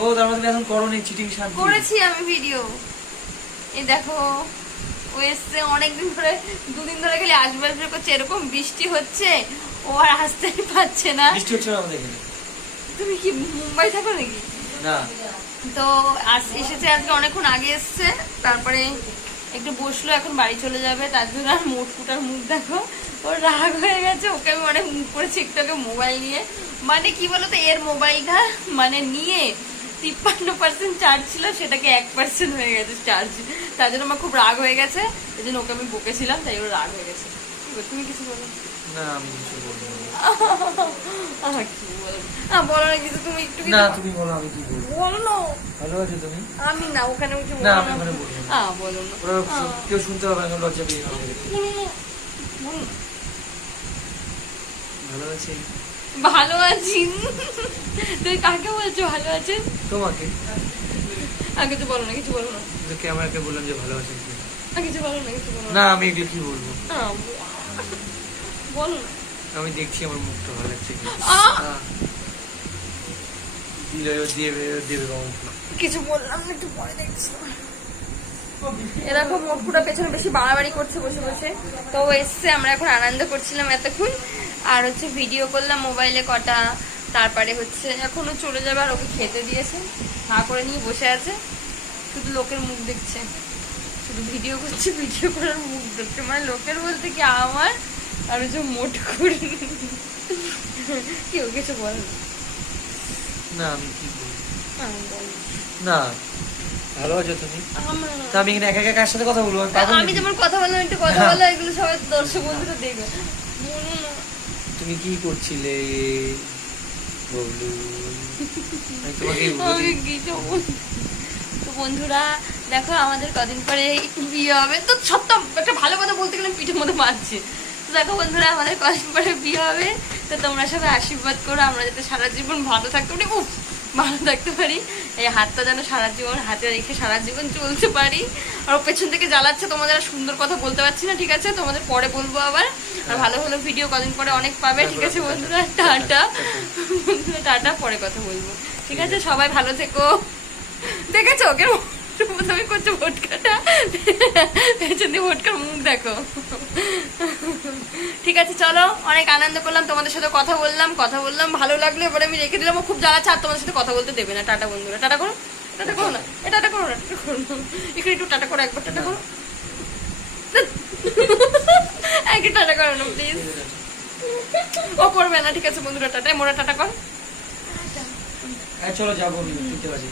ও তার মধ্যে এখন করোনি চিটিং শান্তি করেছি আমি ভিডিও। এই দেখো ও এসছে অনেকদিন ধরে, 2 দিন ধরে খালি আসবে আসবে করছে, এরকম বৃষ্টি হচ্ছে ও আর আসতেই পারছে না। বৃষ্টি হচ্ছে না আমাদের এখানে। তুমি কি মুম্বাই থাকো নাকি? না তো এসেছে আজকে, অনেকক্ষণ আগে এসছে, তারপরে একটু বসলো, এখন বাড়ি চলে যাবে। তার জন্য আর মোটকুটার মুখ দেখো, ওর রাগ হয়ে গেছে। ওকে আমি অনেক মুখ করেছি একটু আগে মোবাইল নিয়ে, মানে কি বলতো এর মোবাইলটা মানে নিয়ে 53% চার্জ ছিল, সেটাকে 1% হয়ে গেছে চার্জ। তার জন্য আমার খুব রাগ হয়ে গেছে, এই জন্য ওকে আমি বকেছিলাম, তাই ওর রাগ হয়ে গেছে। তুমি কিছু বলো? না আমি কিছু বলবো না। কি বলো? বলো না কিছু, তুমি একটু না তুমি বলো, আমি কি বলবো? বলো না। ভালো আছো তুমি? আমি না, ওখানে উঠে না বলো আমি না। ওখানে বলবো না। বলো না। ওরা কেউ শুনতে পাবে না, লজ্জা পেয়ে যাবে। বলো না। ভালো আছি। ভালো আছি? তুই কাকে বলছো ভালো আছেন? তোমাকে। আগে তো বলো না, কিছু বলো না। ক্যামেরাকে বললাম যে ভালো আছেন। কিছু বলো না, কিছু বলো না আমি এগুলো কি বলবো? বলো না। আমি দেখছি আমার মুখটা ভালো লাগছে কি। আহ! কিছু বললাম না, একটু পরে দেখছি। এরকম মোটকুটা পেছনে বেশি বাড়াবাড়ি করছে বসে বসে। তো ও এসছে, আমরা এখন আনন্দ করছিলাম এতক্ষণ, আর হচ্ছে ভিডিও করলাম মোবাইলে কটা, তারপরে হচ্ছে এখনো চলে যাবে। আর ওকে খেতে দিয়েছে, হা করে নিয়ে বসে আছে, শুধু লোকের মুখ দেখছে, শুধু ভিডিও করছে, ভিডিও করার মুখ দেখছে, মানে লোকের বলতে কি আমার, আর হচ্ছে মোটকুর। কি ও কিছু বল না আমি কি বলবো? বল। না ভালো আছো তুমি? আমার- তা আমি এখানে একা একা কার সাথে কথা বলবো? আমি পাগল আমি নাকি? যেমন কথা বললাম, একটু কথা হ্যাঁ। বলো, এগুলো সবাই দর্শক বন্ধুরা দেখবে। বলো না। তুমি কি করছিলে বলু? আমি তোমাকে আমাকে কিছু বল- তো বন্ধুরা দেখো, আমাদের কদিন পরে বিয়ে হবে। তো সত্য একটা ভালো কথা বলতে গেলে পিঠের মধ্যে মারছে। তো দেখো বন্ধুরা, আমাদের কদিন পরে বিয়ে হবে, তো তোমরা সবাই আশীর্বাদ করো আমরা যাতে সারা জীবন ভালো থাকতে পারি, ভালো থাকতে পারি। এই হাতটা যেন সারা জীবন হাতে রেখে সারা জীবন চলতে পারি। আর ও পেছন থেকে জ্বালাচ্ছে, তোমাদের আর সুন্দর কথা বলতে পারছি না, ঠিক আছে? তোমাদের পরে বলবো আবার। আর ভালো ভালো ভিডিও কদিন পরে অনেক পাবে, ঠিক আছে বন্ধুরা? টাটা বন্ধুরা, টাটা, পরে কথা বলবো, ঠিক আছে? সবাই ভালো থেকো। দেখেছো ওকে প্রথমে করছে ভোটকাটা, পেছন দিয়ে ভোটকার মুখ দেখো। ঠিক আছে চলো, অনেক আনন্দ করলাম, তোমাদের সাথে কথা বললাম, ভালো লাগলো। এবারে আমি রেখে দিলাম, ও খুব জ্বালাচ্ছে, আর তোমাদের সাথে কথা বলতে দেবে না। টাটা বন্ধুরা, টাটা করো, টাটা করো না, টাটা করো না, টাটা করো না, একটু টাটা করো, একবার টাটা করো, একটু টাটা করো না প্লিজ। ও করবে না, ঠিক আছে বন্ধুরা, টাটা। মোরা টাটা কর। চলো যাবো, আমি 3টে বাজে।